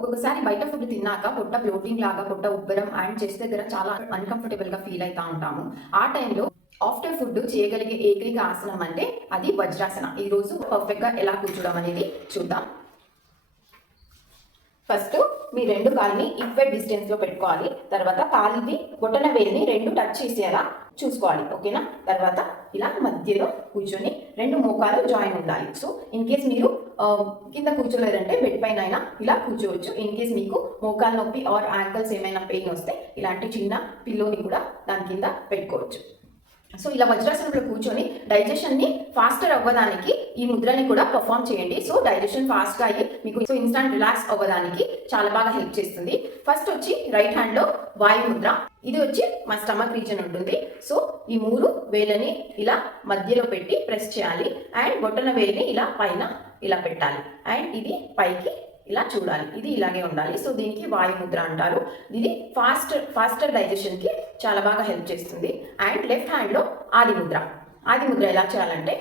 ఒక్కొక్కసారి బయట ఫుడ్ తిన్నాక పొట్ట బ్లోటింగ్ లాగా పొట్ట ఉబ్బరం అండ్ చెస్ట్ దగ్గర చాలా అన్కంఫర్టబుల్ గా ఫీల్ అవుతా ఉంటాము. ఆ టైంలో ఆఫ్టర్ ఫుడ్ చేయగలిగే ఏకైక ఆసనం అంటే అది వజ్రాసన. ఈ రోజు పర్ఫెక్ట్ గా ఎలా కూర్చోవడం అనేది చూద్దాం. ఫస్ట్ మీ రెండు కాళ్ళని ఈక్వల్ డిస్టెన్స్ లో పెట్టుకోవాలి. తర్వాత కాలిది బొటన వేలిని రెండు టచ్ చేసేలా చూసుకోవాలి. ఓకేనా? తర్వాత ఇలా మధ్యలో కూర్చొని రెండు మోకాలు జాయిన్ ఉండాలి. సో ఇన్ కేస్ మీరు కింద కూర్చోలేదంటే బెడ్ పైన అయినా ఇలా కూర్చోవచ్చు. ఇన్ కేస్ మీకు మోకాలు నొప్పి ఆర్ యాంకల్స్ ఏమైనా పెయిన్ వస్తే ఇలాంటి చిన్న పిల్లోని కూడా దాని కింద పెట్టుకోవచ్చు. సో ఇలా వజ్రాసనంలో కూర్చొని డైజెషన్ ని ఫాస్టర్ అవ్వడానికి ఈ ముద్రని కూడా పర్ఫామ్ చేయండి. సో డైజెషన్ ఫాస్ట్ గా అయ్యి మీకు సో ఇన్స్టాంట్ రిలాక్స్ అవ్వడానికి చాలా బాగా హెల్ప్ చేస్తుంది. ఫస్ట్ వచ్చి రైట్ హ్యాండ్ లో వాయు ముద్ర. ఇది వచ్చి మా స్టమక్ రీజన్ ఉంటుంది. సో ఈ మూడు వేలని ఇలా మధ్యలో పెట్టి ప్రెస్ చేయాలి అండ్ బొట్టన వేలిని ఇలా పైన ఇలా పెట్టాలి అండ్ ఇది పైకి ఇలా చూడాలి. ఇది ఇలాగే ఉండాలి. సో దీనికి వాయు ముద్ర అంటారు. ఇది ఫాస్టర్ డైజెషన్ కి చాలా బాగా హెల్ప్ చేస్తుంది. అండ్ లెఫ్ట్ హ్యాండ్ లో ఆది ముద్ర. ఆది ముద్ర ఎలా చేయాలంటే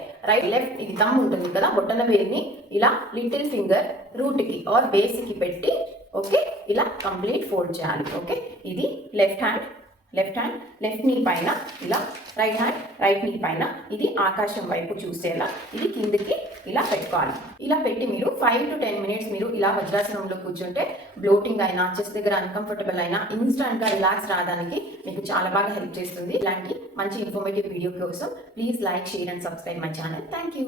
లెఫ్ట్ ఇది తమ్ ఉంటుంది కదా, బొట్టన వేలిని ఇలా లిటిల్ ఫింగర్ రూట్ కి ఆర్ బేస్ కి పెట్టి ఓకే ఇలా కంప్లీట్ ఫోల్డ్ చేయాలి. ఓకే ఇది లెఫ్ట్ హ్యాండ్ లెఫ్ట్ నీ పైన ఇలా రైట్ నీ పైన ఇది ఆకాశం వైపు చూసేలా ఇది కిందికి ఇలా పెట్టుకోవాలి. ఇలా పెట్టి మీరు 5 to 10 మినిట్స్ మీరు ఇలా వజ్రాసనంలో కూర్చుంటే బ్లోటింగ్ అయినా చెస్ట్ దగ్గర అన్కంఫర్టబుల్ అయినా ఇన్స్టాంట్ గా రిలాక్స్ రావడానికి మీకు చాలా బాగా హెల్ప్ చేస్తుంది. ఇలాంటి మంచి ఇన్ఫర్మేటివ్ వీడియో కోసం please like, share and subscribe my channel. Thank you.